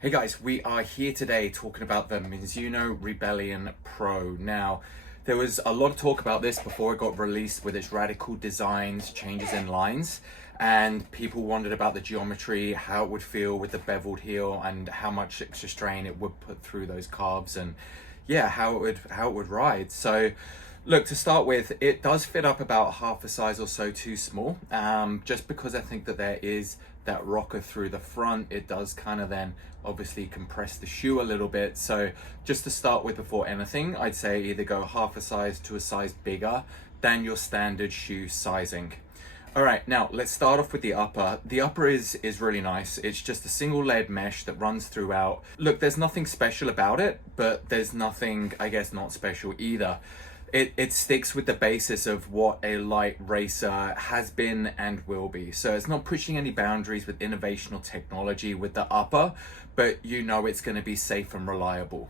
Hey guys, we are here today talking about the Mizuno Rebellion Pro. Now, there was a lot of talk about this before it got released with its radical designs, changes in lines, and people wondered about the geometry, how it would feel with the beveled heel and how much extra strain it would put through those calves and yeah, how it would ride. So look, to start with, it does fit up about half a size or so too small, just because I think that there is that rocker through the front. It does kind of then obviously compress the shoe a little bit. So just to start with, before anything, I'd say either go half a size to a size bigger than your standard shoe sizing. All right, now let's start off with the upper. The upper is really nice. It's just a single layered mesh that runs throughout. Look, there's nothing special about it, but there's nothing, I guess, not special either. It sticks with the basis of what a light racer has been and will be. So it's not pushing any boundaries with innovation or technology with the upper, but you know it's going to be safe and reliable.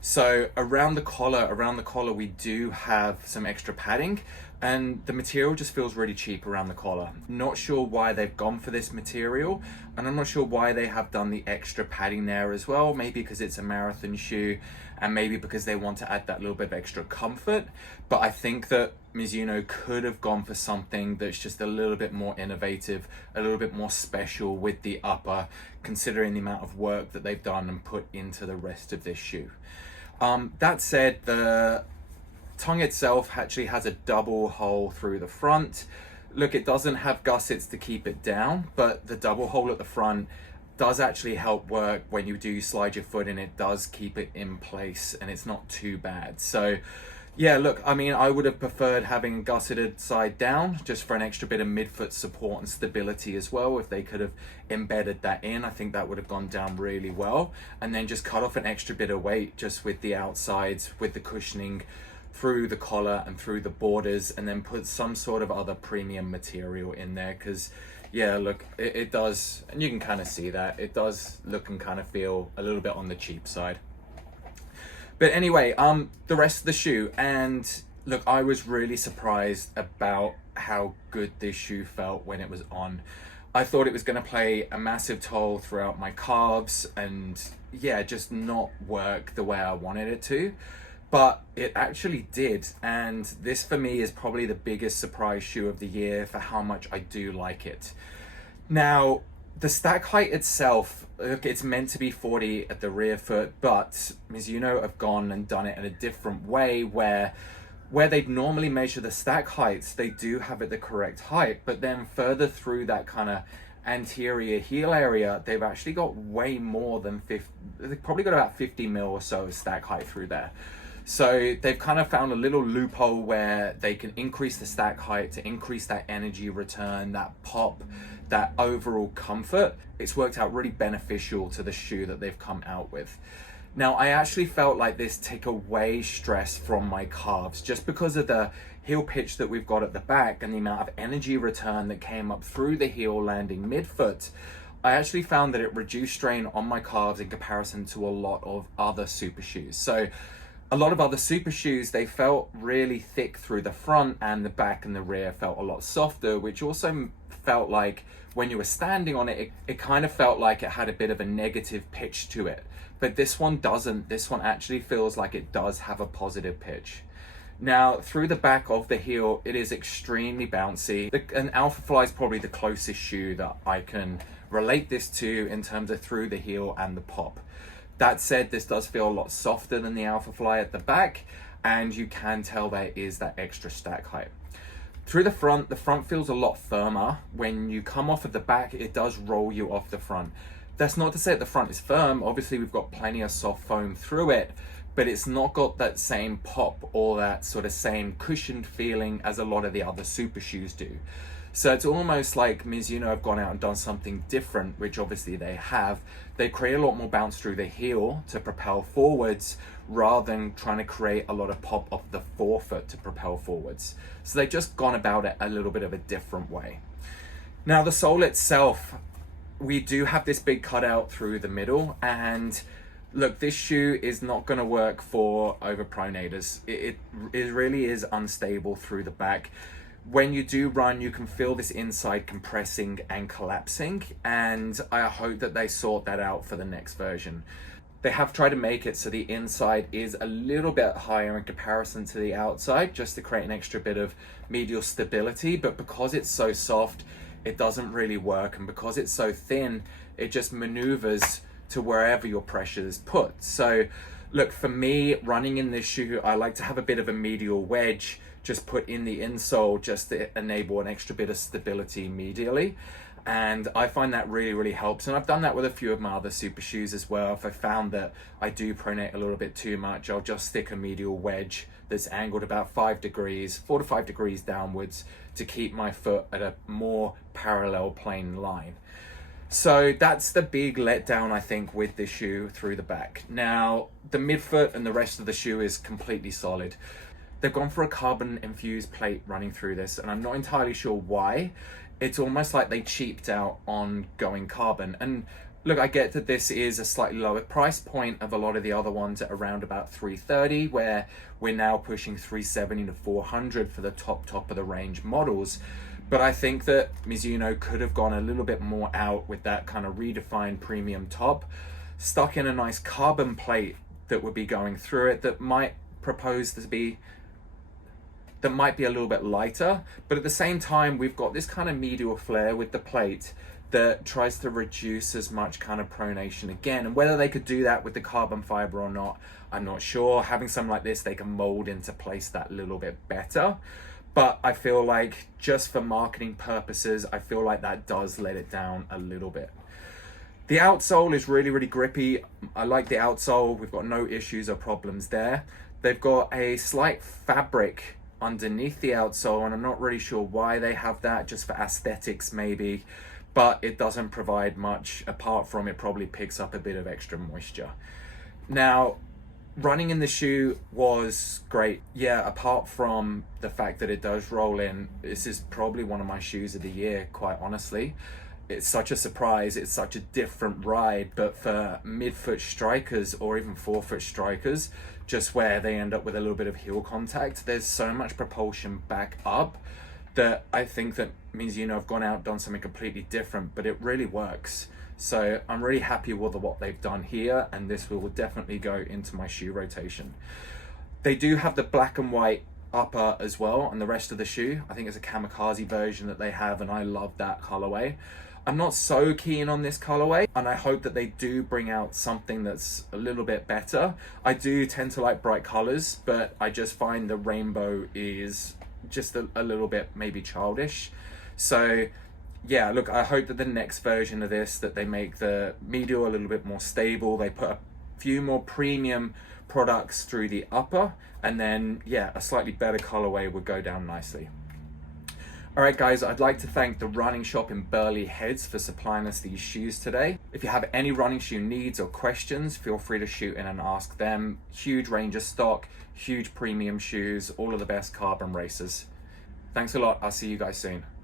So around the collar, we do have some extra padding, and the material just feels really cheap around the collar. Not sure why they've gone for this material, and I'm not sure why they have done the extra padding there as well. Maybe because it's a marathon shoe, and maybe because they want to add that little bit of extra comfort. But I think that Mizuno could have gone for something that's just a little bit more innovative, a little bit more special with the upper, considering the amount of work that they've done and put into the rest of this shoe. That said, the tongue itself actually has a double hole through the front. Look, it doesn't have gussets to keep it down, but the double hole at the front does actually help work when you do slide your foot in. It does keep it in place and it's not too bad. So yeah, look, I mean, I would have preferred having a gusseted side down just for an extra bit of midfoot support and stability as well. If they could have embedded that in, I think that would have gone down really well. And then just cut off an extra bit of weight just with the outsides, with the cushioning through the collar and through the borders, and then put some sort of other premium material in there. Because yeah, look, it does, and you can kind of see that, it does look and kind of feel a little bit on the cheap side. But anyway, the rest of the shoe, and look, I was really surprised about how good this shoe felt when it was on. I thought it was going to play a massive toll throughout my calves and yeah, just not work the way I wanted it to. But it actually did, and this for me is probably the biggest surprise shoe of the year for how much I do like it. Now, the stack height itself, look, it's meant to be 40 at the rear foot, but Mizuno have gone and done it in a different way where they'd normally measure the stack heights, they do have it the correct height, but then further through that kind of anterior heel area, they've actually got way more than 50, they've probably got about 50 mil or so of stack height through there. So they've kind of found a little loophole where they can increase the stack height to increase that energy return, that pop, that overall comfort. It's worked out really beneficial to the shoe that they've come out with. Now, I actually felt like this take away stress from my calves just because of the heel pitch that we've got at the back and the amount of energy return that came up through the heel landing midfoot. I actually found that it reduced strain on my calves in comparison to a lot of other super shoes. So a lot of other super shoes, they felt really thick through the front, and the back and the rear felt a lot softer, which also felt like when you were standing on it, it kind of felt like it had a bit of a negative pitch to it. But this one doesn't. This one actually feels like it does have a positive pitch. Now, through the back of the heel, it is extremely bouncy. An Alpha Fly is probably the closest shoe that I can relate this to in terms of through the heel and the pop. That said, this does feel a lot softer than the Alpha Fly at the back, and you can tell there is that extra stack height. Through the front feels a lot firmer. When you come off of the back, it does roll you off the front. That's not to say that the front is firm. Obviously, we've got plenty of soft foam through it, but it's not got that same pop or that sort of same cushioned feeling as a lot of the other super shoes do. So it's almost like Mizuno have gone out and done something different, which obviously they have. They create a lot more bounce through the heel to propel forwards rather than trying to create a lot of pop off the forefoot to propel forwards. So they've just gone about it a little bit of a different way. Now, the sole itself, we do have this big cutout through the middle, and look, this shoe is not going to work for overpronators. It really is unstable through the back. When you do run, you can feel this inside compressing and collapsing, and I hope that they sort that out for the next version. They have tried to make it so the inside is a little bit higher in comparison to the outside, just to create an extra bit of medial stability, but because it's so soft, it doesn't really work, and because it's so thin, it just maneuvers to wherever your pressure is put. So look, for me, running in this shoe, I like to have a bit of a medial wedge just put in the insole just to enable an extra bit of stability medially. And I find that really helps. And I've done that with a few of my other super shoes as well. If I found that I do pronate a little bit too much, I'll just stick a medial wedge that's angled about 4 to 5 degrees downwards to keep my foot at a more parallel plane line. So that's the big letdown, I think, with this shoe through the back. Now, the midfoot and the rest of the shoe is completely solid. They've gone for a carbon infused plate running through this, and I'm not entirely sure why. It's almost like they cheaped out on going carbon. And look, I get that this is a slightly lower price point of a lot of the other ones at around about $330, where we're now pushing $370 to $400 for the top of the range models. But I think that Mizuno could have gone a little bit more out with that kind of redefined premium top, stuck in a nice carbon plate that would be going through it, that might be a little bit lighter, but at the same time, we've got this kind of medial flare with the plate that tries to reduce as much kind of pronation again. And whether they could do that with the carbon fiber or not, I'm not sure. Having something like this, they can mold into place that little bit better. But I feel like just for marketing purposes, I feel like that does let it down a little bit. The outsole is really grippy. I like the outsole. We've got no issues or problems there. They've got a slight fabric underneath the outsole, and I'm not really sure why they have that, just for aesthetics maybe, but it doesn't provide much apart from it probably picks up a bit of extra moisture. Now, running in the shoe was great. Yeah, apart from the fact that it does roll in, this is probably one of my shoes of the year, quite honestly. It's such a surprise, it's such a different ride, but for midfoot strikers or even forefoot strikers, just where they end up with a little bit of heel contact, there's so much propulsion back up that I think that Mizuno have gone out, done something completely different, but it really works. So I'm really happy with what they've done here, and this will definitely go into my shoe rotation. They do have the black and white upper as well on the rest of the shoe. I think it's a kamikaze version that they have, and I love that colorway. I'm not so keen on this colorway, and I hope that they do bring out something that's a little bit better. I do tend to like bright colors, but I just find the rainbow is just a little bit maybe childish. So yeah, look, I hope that the next version of this, that they make the medial a little bit more stable, they put a few more premium products through the upper, and then yeah, a slightly better colorway would go down nicely. All right, guys, I'd like to thank the running shop in Burley Heads for supplying us these shoes today. If you have any running shoe needs or questions, feel free to shoot in and ask them. Huge range of stock, huge premium shoes, all of the best carbon racers. Thanks a lot. I'll see you guys soon.